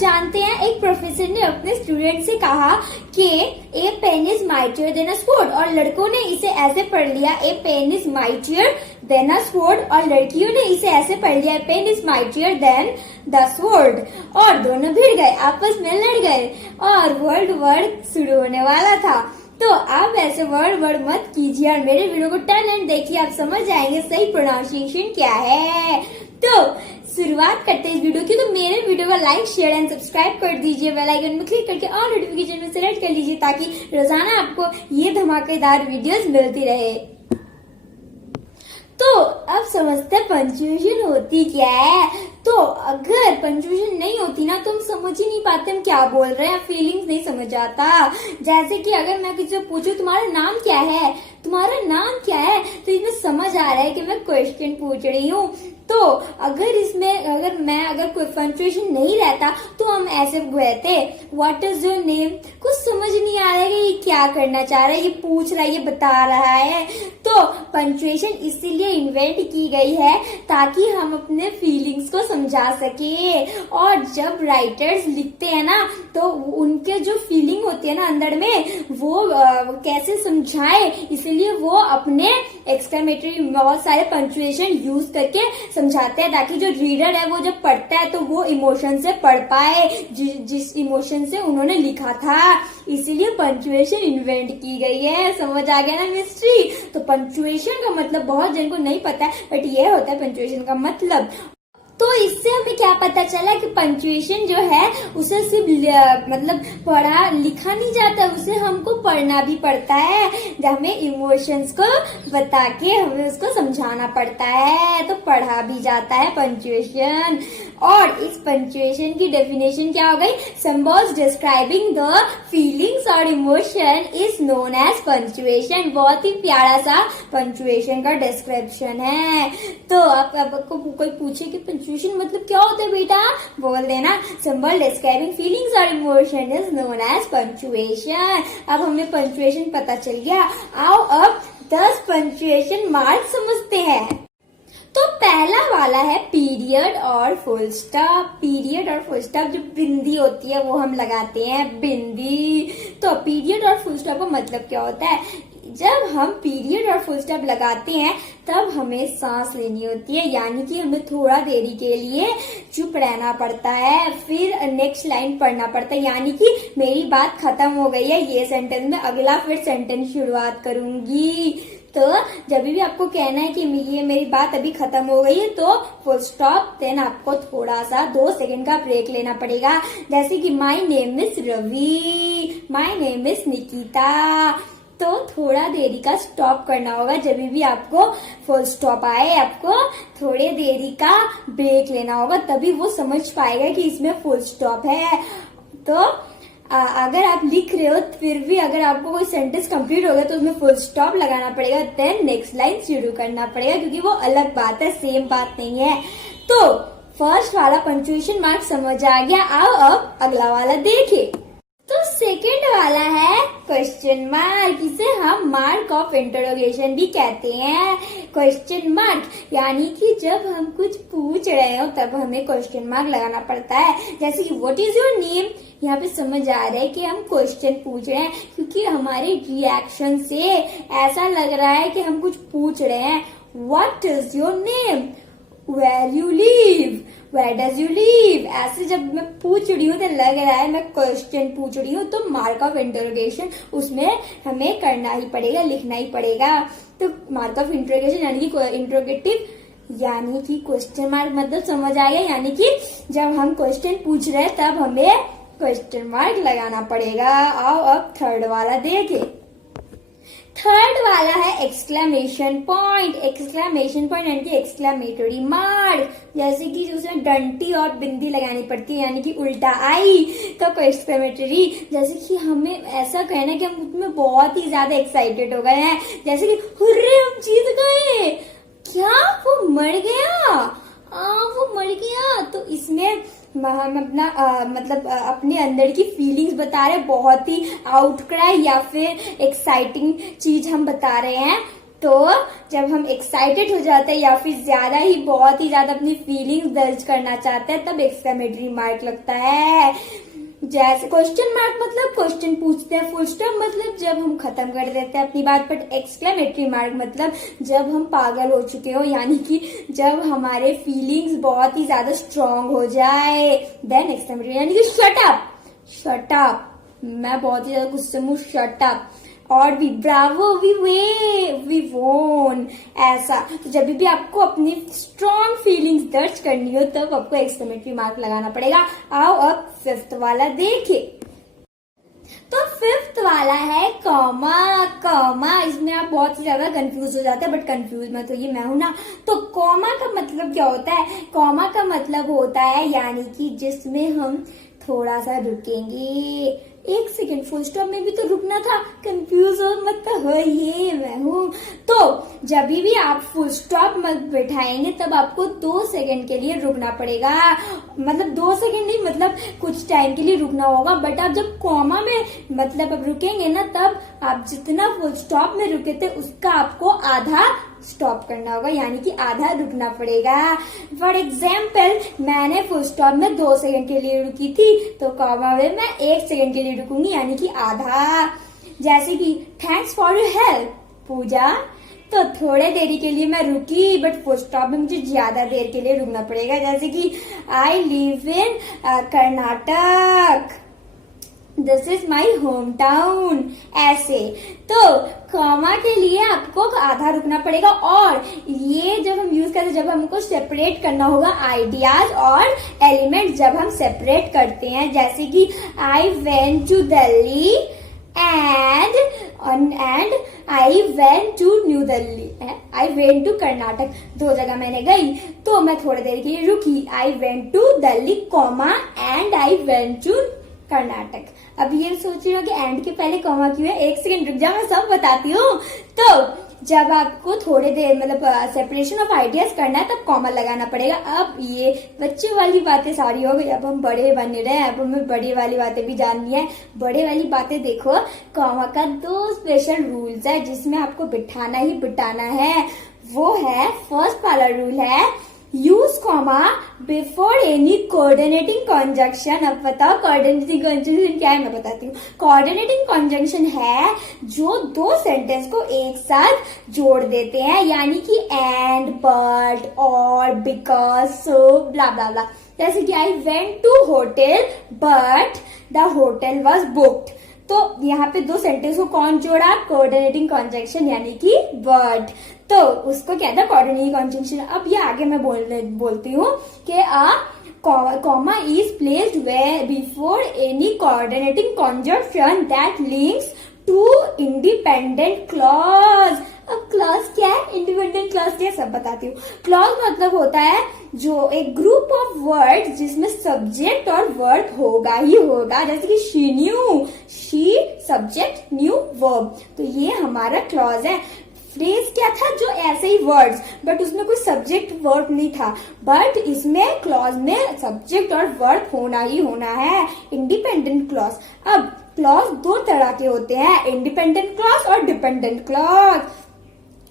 जानते हैं एक प्रोफेसर ने अपने स्टूडेंट से कहा कि a pen is mightier than a sword, और लड़कों ने इसे ऐसे पढ़ लिया a pen is mightier than a sword, और लड़कियों ने इसे ऐसे पढ़ लिया pen is mightier than the sword, और दोनों भिड़ गए, आपस में लड़ गए और वर्ल्ड वॉर शुरू होने वाला था। तो आप ऐसे वर्ड मत कीजिए और मेरे वीडियो को टर्न एंड देखिए, आप समझ जाएंगे सही प्रोनाउंसिएशन क्या है। तो शुरुआत करते हैं इस वीडियो की। तो मेरे वीडियो को लाइक शेयर एंड सब्सक्राइब कर दीजिए, बेल आइकन में क्लिक करके ऑल नोटिफिकेशन में सेलेक्ट कर लीजिए ताकि रोजाना आपको ये धमाकेदार वीडियोस मिलती रहे। तो अब समझते हैं पंक्चुएशन होती क्या है। तो अगर पंक्चुएशन नहीं होती ना तो हम समझ ही नहीं पाते हम क्या बोल रहे हैं, फीलिंग्स नहीं समझ आता। जैसे कि अगर मैं किसी से पूछूं तुम्हारा नाम क्या है, तुम्हारा नाम क्या है, तो इसमें समझ आ रहा है कि मैं क्वेश्चन पूछ रही हूँ। तो अगर इसमें अगर कोई पंक्चुएशन नहीं रहता तो हम ऐसे कहते व्हाट इज योर नेम, कुछ समझ नहीं आ रहा है कि ये क्या करना चाह रहा है, ये पूछ रहा है, ये बता रहा है। तो पंक्चुएशन इसीलिए इन्वेंट की गई है ताकि हम अपने फीलिंग्स को समझा सके। और जब राइटर्स लिखते हैं ना तो उनके जो फीलिंग होती है ना अंदर में वो कैसे समझाए, इसलिए वो अपने एक्सक्लेमेटरी बहुत सारे पंक्चुएशन यूज करके समझाते हैं ताकि जो रीडर है वो जब पढ़ता है तो वो इमोशन से पढ़ पाए जिस इमोशन से उन्होंने लिखा था। इसीलिए पंक्चुएशन इन्वेंट की गई है। समझ आ गया ना मिस्ट्री। तो पंक्चुएशन का मतलब बहुत जन को नहीं पता है, बट ये होता है पंक्चुएशन का मतलब। तो इससे हमें क्या पता चला कि पंक्चुएशन जो है उसे सिर्फ मतलब पढ़ा लिखा नहीं जाता, उसे हमको पढ़ना भी पड़ता है। हमें इमोशंस को बता के हमें उसको समझाना पड़ता है, तो पढ़ा भी जाता है पंक्चुएशन। और इस पंक्चुएशन की डेफिनेशन क्या हो गई, सिंबल्स डिस्क्राइबिंग द फीलिंग्स और emotion is known as punctuation. बहुत ही प्यारा सा पंक्चुएशन का डिस्क्रिप्शन है। तो आपको कोई पूछे कि पंक्चुएशन मतलब क्या होता है बेटा, बोल देना सिंबल डिस्क्राइबिंग फीलिंग्स और emotion is known as punctuation. अब हमें पंक्चुएशन पता चल गया। आओ अब 10 पंक्चुएशन मार्क समझते हैं। तो पहला वाला है पीरियड और फुल स्टॉप। पीरियड और फुल स्टॉप जो बिंदी होती है वो हम लगाते हैं, बिंदी। तो पीरियड और फुल स्टॉप का मतलब क्या होता है, जब हम पीरियड और फुल स्टॉप लगाते हैं तब हमें सांस लेनी होती है, यानी कि हमें थोड़ा देरी के लिए चुप रहना पड़ता है, फिर नेक्स्ट लाइन पढ़ना पड़ता है। यानी कि मेरी बात खत्म हो गई है ये सेंटेंस में, अगला फिर सेंटेंस शुरुआत करूंगी। तो जब भी आपको कहना है कि ये मेरी बात अभी खत्म हो गई है तो फुल स्टॉप, देन आपको थोड़ा सा 2 सेकंड का ब्रेक लेना पड़ेगा। जैसे कि my name is Ravi, my name is Nikita. तो थोड़ा देरी का स्टॉप करना होगा। जब भी आपको फुल स्टॉप आए आपको थोड़े देरी का ब्रेक लेना होगा, तभी वो समझ पाएगा कि इसमें फुल स्टॉप है। तो अगर आप लिख रहे हो फिर भी अगर आपको कोई सेंटेंस कंप्लीट हो गया तो उसमें फुल स्टॉप लगाना पड़ेगा, देन नेक्स्ट लाइन शुरू करना पड़ेगा, क्योंकि वो अलग बात है, सेम बात नहीं है। तो फर्स्ट वाला पंक्चुएशन मार्क समझ आ गया। आओ अब अगला वाला देखें। तो सेकंड वाला है क्वेश्चन मार्क। इसे हम मार्क ऑफ इंटरोगेशन भी कहते हैं। क्वेश्चन मार्क यानी कि जब हम कुछ पूछ रहे हो तब हमें क्वेश्चन मार्क लगाना पड़ता है। जैसे कि व्हाट इज योर नेम, यहाँ पे समझ आ रहा है कि हम क्वेश्चन पूछ रहे हैं, क्योंकि हमारे रिएक्शन से ऐसा लग रहा है कि हम कुछ पूछ रहे हैं। What is your name, where you live, where does you live. ऐसे जब मैं पूछ रही हूँ तो लग रहा है मैं क्वेश्चन पूछ रही हूँ, तो मार्क ऑफ इंटरोगेशन उसमें हमें करना ही पड़ेगा, लिखना ही पड़ेगा। तो मार्क ऑफ इंटरोगेशन यानी कि इंट्रोगेटिव यानी कि क्वेश्चन मार्क मतलब समझ आ गया, यानी कि जब हम क्वेश्चन पूछ रहे हैं तब हमें क्वेश्चन मार्क लगाना पड़ेगा। आओ अब थर्ड वाला देखें। थर्ड वाला है एक्सक्लेमेशन पॉइंट। एक्सक्लेमेशन पॉइंट यानी कि एक्सक्लेमेटरी मार्क। जैसे कि उसमें डंटी और बिंदी लगानी पड़ती है, यानी कि उल्टा आई तो एक्सक्लेमेटरी। जैसे कि हमें ऐसा कहना है कि हम उसमें बहुत ही ज्यादा एक्साइटेड हो गए हैं, जैसे कि हुर्रे हम जीत गए, क्या वो मर गया, वो मर गया। तो इसमें हम अपना मतलब अपने अंदर की फीलिंग्स बता रहे हैं, बहुत ही आउटक्राई या फिर एक्साइटिंग चीज हम बता रहे हैं। तो जब हम एक्साइटेड हो जाते हैं या फिर ज्यादा ही बहुत ही ज्यादा अपनी फीलिंग्स दर्ज करना चाहते हैं तब एक्सक्लेमेटरी मार्क लगता है। जैसे क्वेश्चन मार्क मतलब क्वेश्चन पूछते हैं, फुल स्टॉप मतलब जब हम खत्म कर देते हैं अपनी बात, बट एक्सक्लेमेटरी मार्क मतलब जब हम पागल हो चुके हो, यानी कि जब हमारे फीलिंग्स बहुत ही ज्यादा स्ट्रांग हो जाए, देन एक्सक्लेमेटरी यानी कि शट अप, शट अप, मैं बहुत ही ज्यादा गुस्से में हूँ, शट अप। और भी ब्रावो, वी वोन, ऐसा। तो जब भी आपको अपनी स्ट्रॉन्ग फीलिंग्स दर्ज करनी हो तब आपको एक्सक्लेमेटरी मार्क लगाना पड़ेगा। आओ अब फिफ्थ वाला देखें। तो फिफ्थ वाला है कॉमा। कॉमा, इसमें आप बहुत ही ज्यादा कंफ्यूज हो जाते हैं, बट कंफ्यूज मत होइए, मैं हूं ना। तो कॉमा का मतलब क्या होता है? कॉमा का मतलब होता है यानी कि जिसमें हम थोड़ा सा रुकेंगे, एक सेकेंड, फुल स्टॉप में भी तो रुकना था, कंफ्यूज हो मत हो, ये मैं हूं। तो जब भी आप फुल स्टॉप मत बैठाएंगे तब आपको 2 सेकंड के लिए रुकना पड़ेगा, मतलब 2 सेकंड नहीं, मतलब कुछ टाइम के लिए रुकना होगा। बट आप जब कॉमा में मतलब अब रुकेंगे ना, तब आप जितना फुल स्टॉप में रुके थे उसका आपको आधा स्टॉप करना होगा, यानी कि आधा रुकना पड़ेगा। फॉर एग्जाम्पल, मैंने फुल स्टॉप में 2 सेकंड के लिए रुकी थी, तो कॉमा में मैं 1 सेकंड के लिए रुकूंगी, यानी कि आधा। जैसे कि थैंक्स फॉर योर हेल्प पूजा, तो थोड़े देरी के लिए मैं रुकी, बट फुल स्टॉप में मुझे ज्यादा देर के लिए रुकना पड़ेगा। जैसे कि I live in Karnataka, this is my home town, ऐसे। तो कॉमा के लिए आपको आधा रुकना पड़ेगा। और ये जब हम यूज करते, जब हमको सेपरेट करना होगा आइडियाज और एलिमेंट, जब हम सेपरेट करते हैं, जैसे कि I went to Delhi and I went to New Delhi, I went to Karnataka, 2 जगह मैंने गई, तो मैं थोड़ी देर के लिए रुकी, I went to Delhi comma and I went to Karnataka. अब ये सोच रही हो कि एंड के पहले कॉमा क्यों है? 1 सेकंड रुक जाओ, मैं सब बताती हूँ। तो जब आपको थोड़े देर मतलब सेपरेशन ऑफ आइडियाज करना है तब कॉमा लगाना पड़ेगा। अब ये बच्चे वाली बातें सारी हो गई, अब हम बड़े बन रहे हैं, अब हमें बड़ी वाली बातें भी जाननी है। बड़े वाली बातें देखो, कॉमा का 2 स्पेशल रूल्स है जिसमें आपको बिठाना ही बिठाना है। वो है, फर्स्ट वाला रूल है use comma before any coordinating conjunction. अब बताओ कोऑर्डिनेटिंग कंजंक्शन क्या है, मैं बताती हूँ। कोऑर्डिनेटिंग कंजंक्शन है जो 2 सेंटेंस को एक साथ जोड़ देते हैं, यानी कि एंड, बट, और, because, so, blah blah blah. जैसे कि I went to hotel but the hotel was booked, तो यहाँ पे 2 सेंटेंस को कौन जोड़ा? कोऑर्डिनेटिंग कंजंक्शन यानी कि बट, तो उसको क्या था? Coordinating conjunction. अब ये आगे मैं बोलती हूँ कि comma is placed where before any coordinating conjunction that links to independent clause. अब क्लॉज क्या है, इंडिपेंडेंट क्लॉज क्या है, सब बताती हूँ। क्लॉज मतलब होता है जो एक ग्रुप ऑफ वर्ड्स जिसमें सब्जेक्ट और वर्ब होगा ही होगा, जैसे कि she knew, she subject, new verb, तो ये हमारा क्लॉज है। फ्रेज क्या था? जो ऐसे ही वर्ड्स, बट उसमें कोई सब्जेक्ट वर्ब नहीं था, बट इसमें क्लॉज में सब्जेक्ट और वर्ब होना ही होना है, इंडिपेंडेंट क्लॉज। अब क्लॉज 2 तरह के होते हैं, इंडिपेंडेंट क्लॉज और डिपेंडेंट क्लॉज।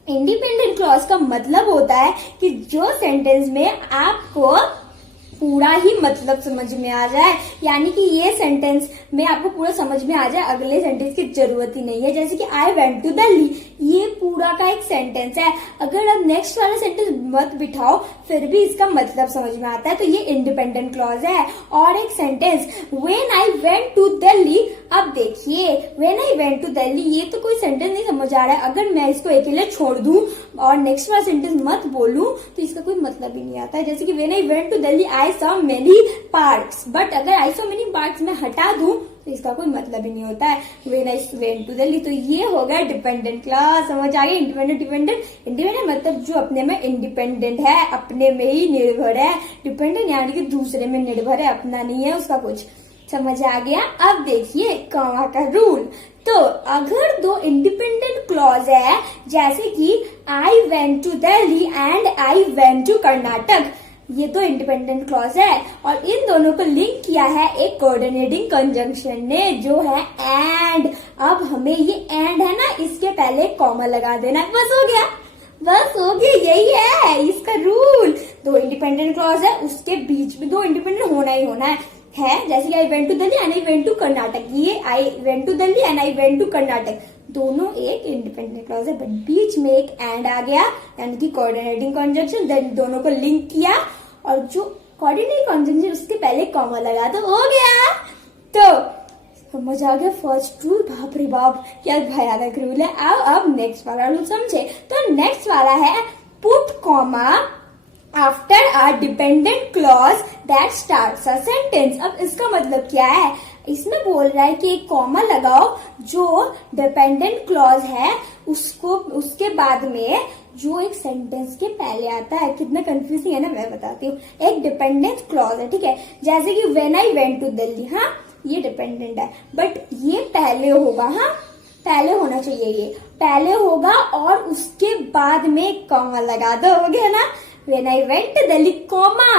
इंडिपेंडेंट क्लॉज का मतलब होता है कि जो सेंटेंस में आपको पूरा ही मतलब समझ में आ जाए, यानी कि ये सेंटेंस में आपको पूरा समझ में आ जाए, अगले सेंटेंस की जरूरत ही नहीं है। जैसे कि आई वेंट टू दिल्ली, ये पूरा का एक सेंटेंस है, अगर आप नेक्स्ट वाला सेंटेंस मत बिठाओ फिर भी इसका मतलब समझ में आता है, तो ये इंडिपेंडेंट क्लॉज है। और एक sentence when I went to Delhi, अब देखिए when I went to Delhi, ये तो कोई सेंटेंस नहीं समझ आ रहा है, अगर मैं इसको अकेले छोड़ दूं और नेक्स्ट वाला सेंटेंस मत बोलूं तो इसका कोई मतलब ही नहीं आता है। जैसे कि when I went to Delhi I saw many parks, but अगर आई सॉ मेनी पार्क्स में हटा दूं तो इसका कोई मतलब ही नहीं होता है, when I went to Delhi. तो ये हो गया डिपेंडेंट क्लॉज, समझ आ गया? इंडिपेंडेंट, डिपेंडेंट, इंडिपेंडेंट मतलब जो अपने में इंडिपेंडेंट है, अपने में ही निर्भर है, डिपेंडेंट यानी कि दूसरे में निर्भर है, अपना नहीं है उसका कुछ, समझ आ गया? अब देखिए कॉमा का रूल। तो अगर 2 इंडिपेंडेंट क्लॉज है, जैसे कि I went to Delhi and I went to Karnataka, ये तो इंडिपेंडेंट क्लॉज है और इन दोनों को लिंक किया है एक कोऑर्डिनेटिंग कंजंक्शन ने जो है एंड। अब हमें ये एंड है ना, इसके पहले कॉमा लगा देना, बस हो गया, बस हो गया, यही है इसका रूल। दो इंडिपेंडेंट क्लॉज है, उसके बीच में दो इंडिपेंडेंट होना ही होना है जैसे I went to Delhi and I went to Karnataka, ये I went to Delhi and I went to Karnataka, दोनों एक इंडिपेंडेंट क्लॉज है, बट बीच में एक एंड आ गया यानी कि कोऑर्डिनेटिंग कंजंक्शन, देन दोनों को लिंक किया और जो कोऑर्डिनेटिंग कंजंक्शन उसके पहले कॉमा लगा तो हो गया। तो समझ आ गया फर्स्ट रूल, बाप रे बाप क्या भयानक रूल है। अब नेक्स्ट वाला रूल समझे। तो नेक्स्ट वाला है put comma after a dependent clause that starts a sentence. अब इसका मतलब क्या है, इसमें बोल रहा है कि एक कॉमा लगाओ जो डिपेंडेंट क्लॉज है उसको, उसके बाद में जो एक सेंटेंस के पहले आता है। कितना कंफ्यूजिंग है ना, मैं बताती हूँ। एक डिपेंडेंट क्लॉज है, ठीक है, जैसे कि when I went to Delhi, हाँ ये डिपेंडेंट है बट ये पहले होगा, हाँ पहले होना चाहिए, ये पहले होगा और उसके बाद में कॉमा लगा दो, हो गया ना। When I went to Delhi comma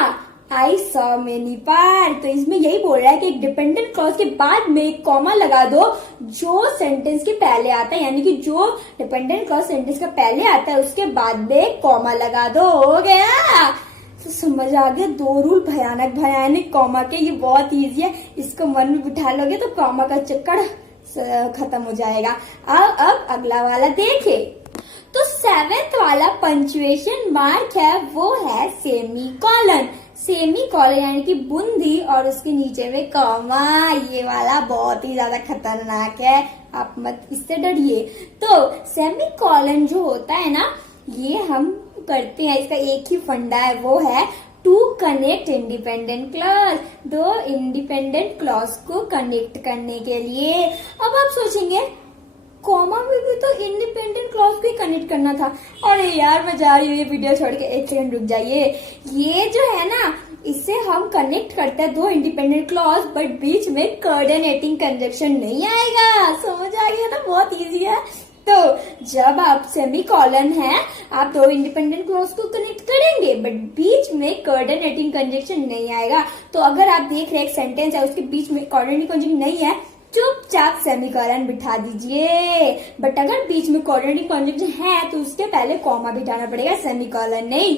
I saw many park. तो इसमें यही बोल रहा है कि एक डिपेंडेंट क्लॉज के बाद में एक कॉमा लगा दो जो सेंटेंस के पहले आता है, यानी कि जो डिपेंडेंट क्लॉज सेंटेंस का पहले आता है उसके बाद में एक कॉमा लगा दो, हो गया। तो समझ आ गया दो रूल भयानक भयानक कॉमा के, ये बहुत इजी है, इसको मन में बिठा लोगे तो कॉमा का चक्कर खत्म हो जाएगा। अब अगला वाला देखे। तो 7th वाला पंचुएशन मार्क है वो है सेमी कॉलन। सेमी कॉलन यानी कि बूंदी और उसके नीचे में कॉमा, ये वाला बहुत ही ज्यादा खतरनाक है, आप मत इससे डरिए। तो सेमी कॉलन जो होता है ना, ये हम करते हैं, इसका एक ही फंडा है वो है टू कनेक्ट इंडिपेंडेंट क्लॉज, दो इंडिपेंडेंट क्लॉज को कनेक्ट करने के लिए। अब आप सोचेंगे कॉमा में भी तो इंडिपेंडेंट क्लॉज को ही कनेक्ट करना था। अरे यार मैं जा रही हूँ ये वीडियो छोड़ के, एक सेकंड रुक जाइए। ये जो है ना, इससे हम कनेक्ट करते हैं दो इंडिपेंडेंट क्लॉज बट बीच में कोऑर्डिनेटिंग कंजंक्शन नहीं आएगा। समझ आ गया ना, बहुत इजी है। तो जब आप सेमी कॉलन है, आप दो इंडिपेंडेंट क्लॉज को कनेक्ट करेंगे बट बीच में कोऑर्डिनेटिंग कंजंक्शन नहीं आएगा। तो अगर आप देख रहे एक सेंटेंस है उसके बीच में कोऑर्डिनेटिंग कंजंक्शन नहीं है, चुपचाप सेमीकोलन बिठा दीजिए। बट अगर बीच में कोऑर्डिनेटिंग कंजंक्शन है तो उसके पहले कॉमा बिठाना पड़ेगा, सेमीकोलन नहीं।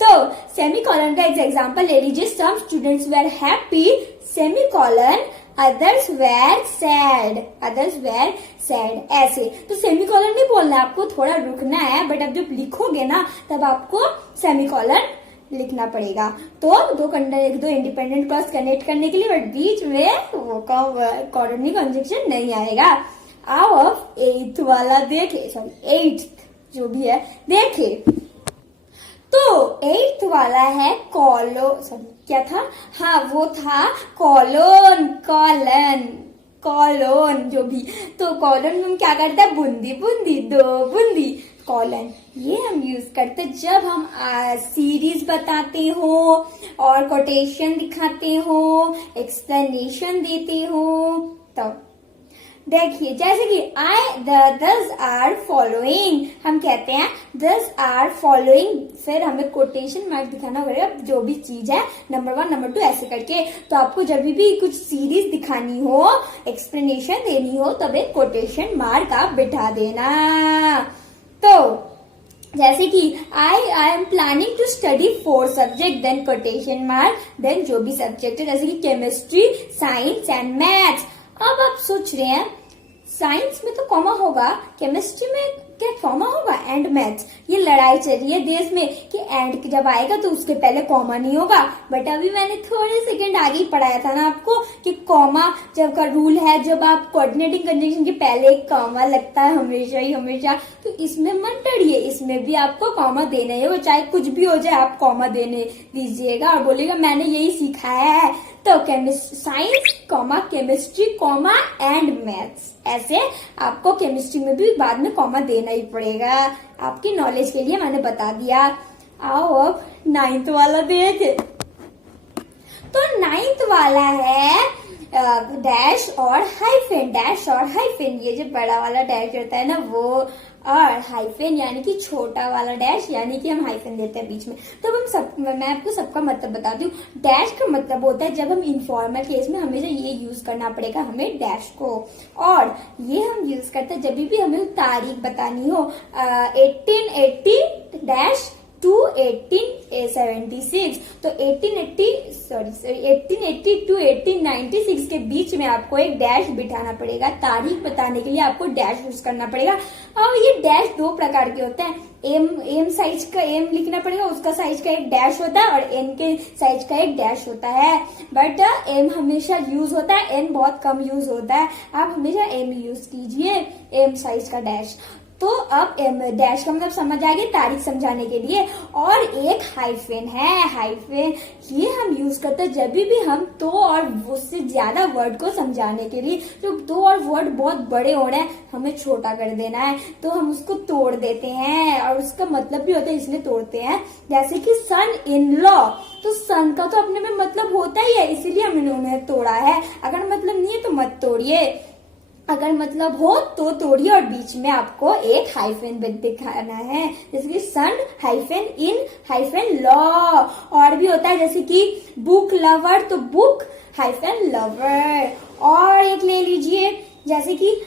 तो सेमीकोलन का एक एग्जांपल ले लीजिए। Some students were happy semicolon, others were sad, others were sad, ऐसे। तो सेमीकोलन नहीं बोलना है आपको, थोड़ा रुकना है, बट अब जब लिखोगे ना तब आपको सेमीकोलन लिखना पड़ेगा। तो दो इंडिपेंडेंट क्लॉज कनेक्ट करने के लिए बट बीच में वो कोऑर्डिनेटिंग कंजंक्शन नहीं आएगा। आओ अब 8th वाला देखे, सॉरी 8th जो भी है देखे। तो 8th वाला है क्या था, हाँ वो था कॉलोन, कॉलोन जो भी। तो कॉलोन में हम क्या करते हैं, बूंदी बूंदी दो बूंदी, कॉलन ये हम यूज करते जब हम सीरीज बताते हो और कोटेशन दिखाते हो, एक्सप्लेनेशन देते हो। तो देखिए जैसे कि दस आर फॉलोइंग, हम कहते हैं दस आर फॉलोइंग, फिर हमें कोटेशन मार्क दिखाना पड़ेगा जो भी चीज है, नंबर 1 नंबर 2 ऐसे करके। तो आपको जब भी कुछ सीरीज दिखानी हो, एक्सप्लेनेशन देनी हो, तब एक कोटेशन मार्क आप बिठा देना। तो जैसे कि I am planning to study 4 subject, then quotation mark, then जो भी सब्जेक्ट है जैसे कि केमिस्ट्री, साइंस एंड मैथ्स। अब आप सोच रहे हैं साइंस में तो कॉमा होगा, केमिस्ट्री में क्या कॉमा होगा, एंड मैथ्स। ये लड़ाई चल रही है देश में कि एंड जब आएगा तो उसके पहले कॉमा नहीं होगा। बट अभी मैंने थोड़े सेकंड आगे ही पढ़ाया था ना आपको कि कॉमा जब का रूल है, जब आप कोऑर्डिनेटिंग कंजंक्शन के पहले एक कॉमा लगता है हमेशा ही हमेशा। तो इसमें मत डरिए, इसमें भी आपको कॉमा देना है, वो चाहे कुछ भी हो जाए आप कॉमा देने दीजिएगा और बोलिएगा मैंने यही सीखा है। तो science comma chemistry comma and maths, ऐसे आपको केमिस्ट्री में भी बाद में कॉमा देना ही पड़ेगा। आपकी नॉलेज के लिए मैंने बता दिया। आओ अब 9th वाला देखे। तो 9th वाला है डैश और हाइफन, डैश और हाइफन। ये जो बड़ा वाला डैश होता है ना वो और हाइफन यानी कि छोटा वाला डैश, यानी कि हम हाइफन देते हैं बीच में। तो हम सब, मैं आपको सबका मतलब बता दूं। डैश का मतलब होता है जब हम इनफॉर्मल केस में हमेशा ये यूज करना पड़ेगा हमें डैश को, और ये हम यूज करते हैं जब भी हमें तारीख बतानी हो। 1880 डैश टू 1876, तो 1880 टू 1896 के बीच में आपको एक डैश बिठाना पड़ेगा। तारीख बताने के लिए आपको डैश यूज करना पड़ेगा। और ये डैश दो प्रकार के होते हैं। एम साइज का एम लिखना पड़ेगा, उसका साइज का एक डैश होता है, और एन के साइज का एक डैश होता है। बट एम हमेशा यूज होता है, एन बहुत कम यूज होता है। आप हमेशा एम यूज कीजिए, एम साइज का डैश। तो अब डैश का मतलब समझ आ गया तारीख समझाने के लिए। और एक हाइफन है, हाइफन ये हम यूज करते हैं जब भी हम दो और उससे ज्यादा वर्ड को समझाने के लिए। जो दो और वर्ड बहुत बड़े हो रहे हैं, हमें छोटा कर देना है, तो हम उसको तोड़ देते हैं, और उसका मतलब भी होता है इसलिए तोड़ते हैं। जैसे कि सन इन लॉ, तो सन का तो अपने में मतलब होता ही है, इसीलिए हमने उन्हें तोड़ा है। अगर मतलब नहीं है तो मत तोड़िए, अगर मतलब हो तो तोड़िए, और बीच में आपको एक हाइफन दिखाना है, जैसे कि सन हाइफन इन हाइफन लॉ। और भी होता है जैसे कि बुक लवर, तो बुक हाइफन लवर। और एक ले लीजिए जैसे कि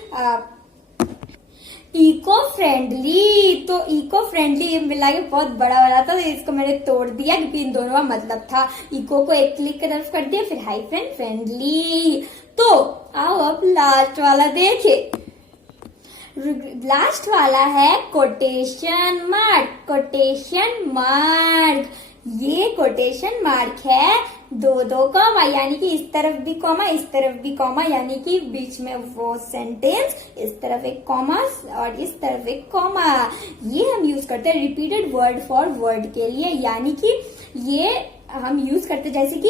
इको फ्रेंडली, तो इको फ्रेंडली मिला के बहुत बड़ा वाला था, तो इसको मैंने तोड़ दिया क्योंकि इन दोनों का मतलब था। इको को एक क्लिक की तरफ कर दिया, फिर हाइफन फ्रेंडली। तो आओ अब लास्ट वाला देखे। लास्ट वाला है कोटेशन मार्क। कोटेशन मार्क, ये कोटेशन मार्क है दो कॉमा, यानी कि इस तरफ भी कॉमा, इस तरफ भी कॉमा, यानी कि बीच में वो सेंटेंस, इस तरफ एक कॉमा और इस तरफ एक कॉमा। ये हम यूज करते हैं रिपीटेड वर्ड फॉर वर्ड के लिए, यानी कि ये हम यूज करते जैसे कि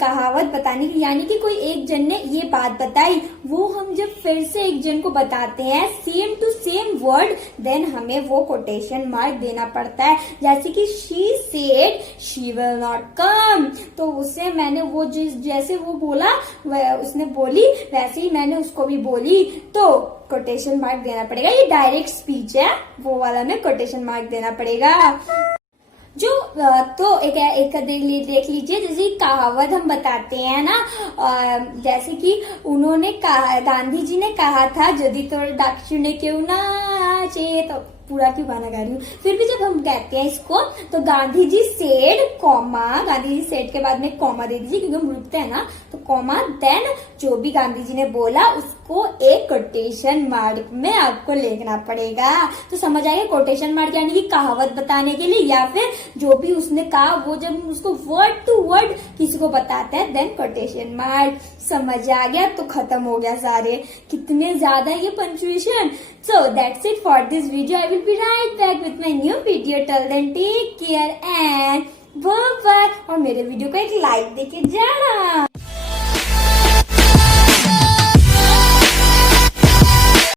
कहावत बताने की, यानी कि कोई एक जन ने ये बात बताई, वो हम जब फिर से एक जन को बताते हैं same to same word, then हमें वो कोटेशन मार्क देना पड़ता है। जैसे कि she said she will not come, तो उससे मैंने वो जैसे वो बोला उसने बोली वैसे ही मैंने उसको भी बोली, तो कोटेशन मार्क देना पड़ेगा। ये डायरेक्ट स्पीच है, वो वाला में कोटेशन मार्क देना पड़ेगा। जो तो एक देख लीजिए, जैसे कहावत हम बताते हैं ना, जैसे कि उन्होंने कहा, गांधी जी ने कहा था, यदि तो दक्षिण ने क्यों नाचे, तो पूरा क्यों गाना गा रही हूँ, फिर भी जब हम कहते हैं इसको, तो Gandhi ji said comma, Gandhi ji said के बाद में कॉमा दे दीजिए क्योंकि हम रुकते हैं ना, तो कॉमा, देन जो भी गांधी जी ने बोला उसको एक कोटेशन मार्क में आपको लिखना पड़ेगा। तो समझ आएगा कोटेशन मार्क यानी कि कहावत बताने के लिए, या फिर जो भी उसने कहा वो जब उसको वर्ड टू वर्ड किसी को बताते हैं, देन कोटेशन मार्क। समझ आ गया? तो खत्म हो गया सारे। कितने ज्यादा ये punctuation. So that's it for this video. I will be right back with my new video. Till then, take care and bye bye. और मेरे वीडियो को एक लाइक देके जाना।